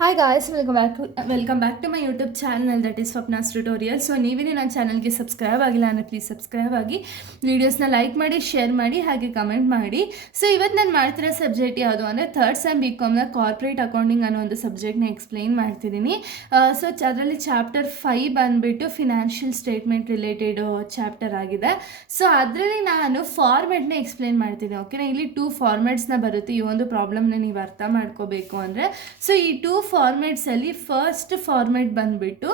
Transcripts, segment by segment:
Hi guys, welcome back to my YouTube channel that is Swapna's tutorial. So ನೀವೇನೇ ನನ್ನ ಚಾನಲ್ಗೆ subscribe ಆಗಿಲ್ಲ ಅಂದರೆ ಪ್ಲೀಸ್ ಸಬ್ಸ್ಕ್ರೈಬ್ ಆಗಿ, ವೀಡಿಯೋಸ್ನ ಲೈಕ್ ಮಾಡಿ, ಶೇರ್ ಮಾಡಿ, ಹಾಗೆ ಕಮೆಂಟ್ ಮಾಡಿ. ಸೊ ಇವತ್ತು ನಾನು ಮಾಡ್ತಿರೋ ಸಬ್ಜೆಕ್ಟ್ ಯಾವುದು ಅಂದರೆ ಥರ್ಡ್ ಸೆಮ್ BComನ ಕಾರ್ಪೊರೇಟ್ ಅಕೌಂಟಿಂಗ್ ಅನ್ನೋ ಒಂದು ಸಬ್ಜೆಕ್ಟ್ನ ಎಕ್ಸ್ಪ್ಲೈನ್ ಮಾಡ್ತಿದ್ದೀನಿ. ಸೊ ಅದರಲ್ಲಿ ಚಾಪ್ಟರ್ 5 ಬಂದುಬಿಟ್ಟು ಫಿನಾನ್ಷಿಯಲ್ ಸ್ಟೇಟ್ಮೆಂಟ್ ರಿಲೇಟೆಡ್ ಚಾಪ್ಟರ್ ಆಗಿದೆ. ಸೊ ಅದರಲ್ಲಿ ನಾನು ಫಾರ್ಮೆಟ್ನ ಎಕ್ಸ್ಪ್ಲೈನ್ ಮಾಡ್ತೀನಿ. ಓಕೆನಾ, ಇಲ್ಲಿ 2 ಫಾರ್ಮೆಟ್ಸ್ನ ಬರುತ್ತೆ. ಈ ಒಂದು ಪ್ರಾಬ್ಲಮ್ನ ನೀವು ಅರ್ಥ ಮಾಡ್ಕೋಬೇಕು ಅಂದರೆ, ಸೊ ಈ 2 ಫಾರ್ಮೆಟ್ಸಲ್ಲಿ ಫಸ್ಟ್ ಫಾರ್ಮೆಟ್ ಬಂದುಬಿಟ್ಟು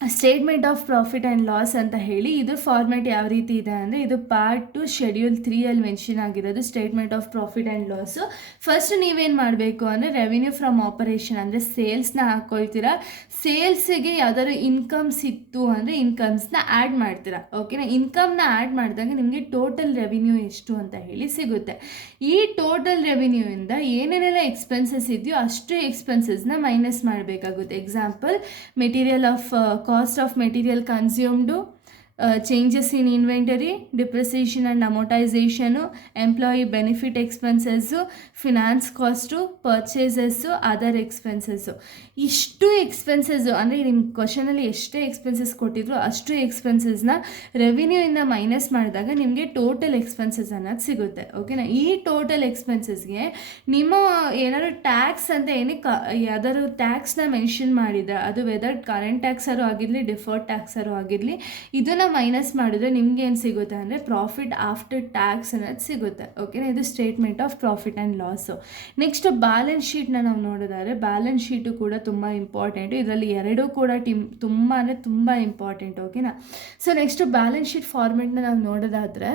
statement of profit and loss ಅಂತ ಹೇಳಿ. ಇದು ಫಾರ್ಮೆಟ್ ಯಾವ ರೀತಿ ಇದೆ ಅಂದರೆ, ಇದು ಪಾರ್ಟ್ 2 ಶೆಡ್ಯೂಲ್ 3 ಅಲ್ಲಿ ಮೆನ್ಷನ್ ಆಗಿರೋದು statement of profit and loss. First ನೀವೇನು ಮಾಡಬೇಕು ಅಂದರೆ ರೆವಿನ್ಯೂ ಫ್ರಮ್ ಆಪರೇಷನ್ ಅಂದರೆ ಸೇಲ್ಸ್ನ ಹಾಕ್ಕೊಳ್ತೀರಾ. ಸೇಲ್ಸಿಗೆ ಯಾವ್ದಾದ್ರು ಇನ್ಕಮ್ಸ್ ಇತ್ತು ಅಂದರೆ ಇನ್ಕಮ್ಸ್ನ ಆ್ಯಡ್ ಮಾಡ್ತೀರಾ. ಓಕೆನಾ, ಇನ್ಕಮ್ನ ಆ್ಯಡ್ ಮಾಡಿದಾಗ ನಿಮಗೆ ಟೋಟಲ್ ರೆವಿನ್ಯೂ ಎಷ್ಟು ಅಂತ ಹೇಳಿ ಸಿಗುತ್ತೆ. ಈ ಟೋಟಲ್ ರೆವಿನ್ಯೂಯಿಂದ ಏನೇನೆಲ್ಲ ಎಕ್ಸ್ಪೆನ್ಸಸ್ ಇದೆಯೋ ಅಷ್ಟು ಎಕ್ಸ್ಪೆನ್ಸಸ್ನ ಮೈನಸ್ ಮಾಡಬೇಕಾಗುತ್ತೆ. Example, material of cost of material consumed, changes in inventory, depreciation and amortisation, employee benefit expenses, finance cost, purchases, other expenses. ಇಷ್ಟು ಎಕ್ಸ್ಪೆನ್ಸಸ್ಸು ಅಂದರೆ ನಿಮ್ಮ ಕ್ವಶನಲ್ಲಿ ಎಷ್ಟೇ ಎಕ್ಸ್ಪೆನ್ಸಸ್ ಕೊಟ್ಟಿದ್ರು ಅಷ್ಟು ಎಕ್ಸ್ಪೆನ್ಸಸ್ನ ರೆವಿನ್ಯೂಯಿಂದ ಮೈನಸ್ ಮಾಡಿದಾಗ ನಿಮಗೆ ಟೋಟಲ್ ಎಕ್ಸ್ಪೆನ್ಸಸ್ ಅನ್ನೋದು ಸಿಗುತ್ತೆ. ಓಕೆನಾ, ಈ ಟೋಟಲ್ ಎಕ್ಸ್ಪೆನ್ಸಸ್ಗೆ ನಿಮ್ಮ ಏನಾದ್ರು ಟ್ಯಾಕ್ಸ್ ಅಂತ ಏನಕ್ಕೆ ಯಾವ್ದಾದ್ರು ಟ್ಯಾಕ್ಸ್ನ ಮೆನ್ಷನ್ ಮಾಡಿದರೆ, ಅದು ವೆದರ್ ಕರೆಂಟ್ ಟ್ಯಾಕ್ಸರು ಆಗಿರಲಿ ಡಿಫರ್ಡ್ ಟ್ಯಾಕ್ಸರು ಆಗಿರಲಿ, ಇದನ್ನು ಮೈನಸ್ ಮಾಡಿದ್ರೆ ನಿಮ್ಗೆ ಏನು ಸಿಗುತ್ತೆ ಅಂದರೆ ಪ್ರಾಫಿಟ್ ಆಫ್ಟರ್ ಟ್ಯಾಕ್ಸ್ ಅನ್ನೋದು ಸಿಗುತ್ತೆ. ಓಕೆನಾ, ಇದು statement of profit and loss. Next balance ಶೀಟ್ನ ನಾವು ನೋಡೋದಾದ್ರೆ, ಬ್ಯಾಲೆನ್ಸ್ ಶೀಟು ಕೂಡ ತುಂಬ ಇಂಪಾರ್ಟೆಂಟು. ಇದರಲ್ಲಿ ಎರಡೂ ಕೂಡ ತುಂಬ ಅಂದರೆ ತುಂಬ ಇಂಪಾರ್ಟೆಂಟ್. ಓಕೆನಾ, ಸೊ ನೆಕ್ಸ್ಟ್ ಬ್ಯಾಲೆನ್ಸ್ ಶೀಟ್ ಫಾರ್ಮೆಟ್ನ ನಾವು ನೋಡೋದಾದರೆ,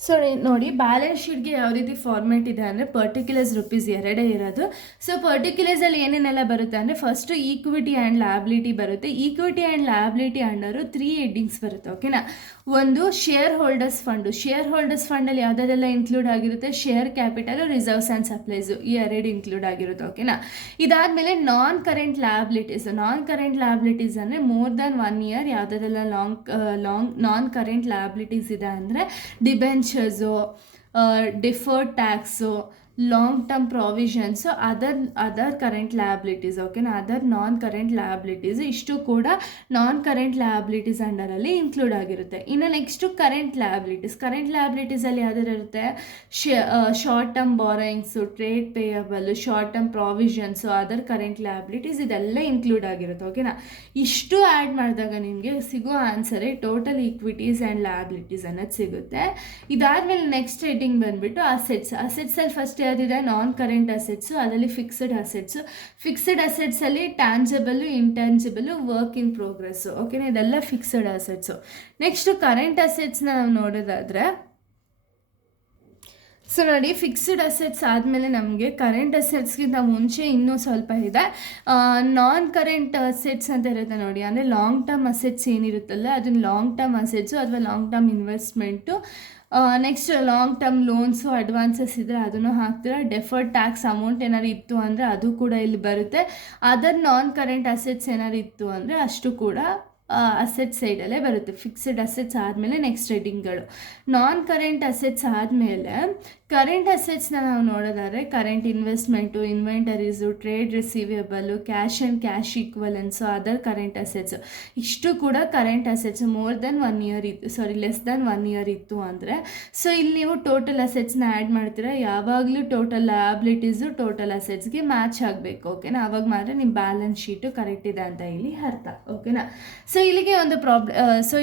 ಸೊ ನೋಡಿ ಬ್ಯಾಲೆನ್ಸ್ ಶೀಟ್ಗೆ ಯಾವ ರೀತಿ ಫಾರ್ಮೆಟ್ ಇದೆ ಅಂದರೆ ಪರ್ಟಿಕ್ಯುಲರ್ಸ್ ರುಪೀಸ್ ಎರಡೇ ಇರೋದು. ಸೊ ಪರ್ಟಿಕ್ಯುಲರ್ಸಲ್ಲಿ ಏನೇನೆಲ್ಲ ಬರುತ್ತೆ ಅಂದರೆ, ಫಸ್ಟು ಈಕ್ವಿಟಿ ಆ್ಯಂಡ್ ಲಯಬಿಲಿಟಿ ಬರುತ್ತೆ. Equity and liability under 3 headings ಬರುತ್ತೆ. ಓಕೆನಾ, ಒಂದು shareholders fund. Shareholders ಫಂಡಲ್ಲಿ ಯಾವುದೆಲ್ಲ ಇನ್ಕ್ಲೂಡ್ ಆಗಿರುತ್ತೆ, share capital, reserves and supplies, ಈ 2 ಇನ್ಕ್ಲೂಡ್ ಆಗಿರುತ್ತೆ. ಓಕೆನಾ, ಇದಾದಮೇಲೆ non current liabilities. Non current liabilities ಅಂದರೆ ಮೋರ್ ದ್ಯಾನ್ 1 ಇಯರ್ ಯಾವುದೆಲ್ಲ ನಾನ್ ಕರೆಂಟ್ ಲಯಬಿಲಿಟೀಸ್ ಇದೆ ಅಂದರೆ debentures, deferred tax, long term provisions, other current liabilities. ಓಕೆನಾ, ಅದರ್ ನಾನ್ ಕರೆಂಟ್ ಲಯಬಿಲಿಟೀಸ್, ಇಷ್ಟು ಕೂಡ ನಾನ್ ಕರೆಂಟ್ ಲಯಬಿಲಿಟೀಸ್ ಅಂಡರಲ್ಲಿ ಇನ್ಕ್ಲೂಡ್ ಆಗಿರುತ್ತೆ. ಇನ್ನು ನೆಕ್ಸ್ಟು ಕರೆಂಟ್ ಲಯಬಿಲಿಟೀಸ್. ಕರೆಂಟ್ ಲಯಬಿಲಿಟೀಸಲ್ಲಿ ಯಾವ್ದಾರು ಇರುತ್ತೆ, short term borrowings, trade payable, short term provisions, other current liabilities, ಇದೆಲ್ಲ ಇನ್ಕ್ಲೂಡ್ ಆಗಿರುತ್ತೆ. ಓಕೆನಾ, ಇಷ್ಟು ಆ್ಯಡ್ ಮಾಡಿದಾಗ ನಿಮಗೆ ಸಿಗೋ ಆನ್ಸರೇ ಟೋಟಲ್ ಈಕ್ವಿಟೀಸ್ ಆ್ಯಂಡ್ ಲಯಬಿಲಿಟೀಸ್ ಅನ್ನೋದು ಸಿಗುತ್ತೆ. ಇದಾದಮೇಲೆ ನೆಕ್ಸ್ಟ್ ಹೆಡ್ಡಿಂಗ್ ಬಂದುಬಿಟ್ಟು ಅಸೆಟ್ಸ್. ಅಸೆಟ್ಸಲ್ಲಿ ಫಸ್ಟ್ ಯಾವ್ದಿದೆ, ನಾನ್ ಕರೆಂಟ್ ಅಸೆಟ್ಸು, ಅದರಲ್ಲಿ ಫಿಕ್ಸ್ಡ್ ಅಸೆಟ್ಸು. ಫಿಕ್ಸ್ಡ್ ಅಸೆಟ್ಸಲ್ಲಿ tangible, intangible, work in progress. ಓಕೆನಾ, ಇದೆಲ್ಲ ಫಿಕ್ಸ್ಡ್ ಅಸೆಟ್ಸು. ನೆಕ್ಸ್ಟು ಕರೆಂಟ್ ಅಸೆಟ್ಸ್ನ ನಾವು ನೋಡೋದಾದರೆ, ಸೊ ನೋಡಿ ಫಿಕ್ಸ್ಡ್ ಅಸೆಟ್ಸ್ ಆದಮೇಲೆ ನಮಗೆ ಕರೆಂಟ್ ಅಸೆಟ್ಸ್ಗಿಂತ ಮುಂಚೆ ಇನ್ನೂ ಸ್ವಲ್ಪ ಇದೆ. ನಾನ್ ಕರೆಂಟ್ ಅಸೆಟ್ಸ್ ಅಂತ ಇರುತ್ತೆ ನೋಡಿ, ಅಂದರೆ ಲಾಂಗ್ ಟರ್ಮ್ ಅಸೆಟ್ಸ್ ಏನಿರುತ್ತಲ್ಲ ಅದನ್ನು ಲಾಂಗ್ ಟರ್ಮ್ ಅಸೆಟ್ಸು ಅಥವಾ long term investment. Next long term loans, advances ಇದ್ದರೆ ಅದನ್ನು ಹಾಕ್ತೀರಾ. ಡೆಫರ್ಡ್ ಟ್ಯಾಕ್ಸ್ ಅಮೌಂಟ್ ಏನಾದ್ರು ಇತ್ತು ಅಂದರೆ ಅದು ಕೂಡ ಇಲ್ಲಿ ಬರುತ್ತೆ. ಅದರ್ ನಾನ್ ಕರೆಂಟ್ ಅಸೆಟ್ಸ್ ಏನಾದ್ರು ಇತ್ತು ಅಂದರೆ ಅಷ್ಟು ಕೂಡ ಅಸೆಟ್ ಸೈಡಲ್ಲೇ ಬರುತ್ತೆ. ಫಿಕ್ಸ್ಡ್ ಅಸೆಟ್ಸ್ ಆದಮೇಲೆ ನೆಕ್ಸ್ಟ್ ಹೆಡ್ಡಿಂಗ್ಗಳು. ನಾನ್ ಕರೆಂಟ್ ಅಸೆಟ್ಸ್ ಆದಮೇಲೆ ಕರೆಂಟ್ ಅಸೆಟ್ಸ್ನ ನಾವು ನೋಡೋದಾದರೆ, current investment, inventories, trade receivable, cash and cash equivalents, other current assets, ಇಷ್ಟು ಕೂಡ current assets. Less than 1 year ಇತ್ತು ಅಂದರೆ, ಸೊ ಇಲ್ಲಿ ನೀವು ಟೋಟಲ್ ಅಸೆಟ್ಸ್ನ ಆ್ಯಡ್ ಮಾಡ್ತೀರಾ. ಯಾವಾಗಲೂ ಟೋಟಲ್ ಲಯಬಿಲಿಟೀಸು ಟೋಟಲ್ ಅಸೆಟ್ಸ್ಗೆ ಮ್ಯಾಚ್ ಆಗಬೇಕು. ಓಕೆನಾ, ಆವಾಗ ಮಾತ್ರ ನಿಮ್ಮ ಬ್ಯಾಲೆನ್ಸ್ ಶೀಟು ಕರೆಕ್ಟ್ ಇದೆ ಅಂತ ಇಲ್ಲಿ ಅರ್ಥ. ಓಕೆನಾ, ಸೊ ಇಲ್ಲಿಗೆ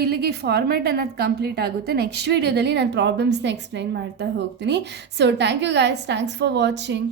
ಇಲ್ಲಿಗೆ ಫಾರ್ಮೆಟ್ ಅನ್ನೋದು ಕಂಪ್ಲೀಟ್ ಆಗುತ್ತೆ. ನೆಕ್ಸ್ಟ್ ವೀಡಿಯೋದಲ್ಲಿ ನಾನು ಪ್ರಾಬ್ಲಮ್ಸ್ನ ಎಕ್ಸ್ಪ್ಲೈನ್ ಮಾಡ್ತಾ ಹೋಗ್ತೀನಿ. So thank you guys, thanks for watching.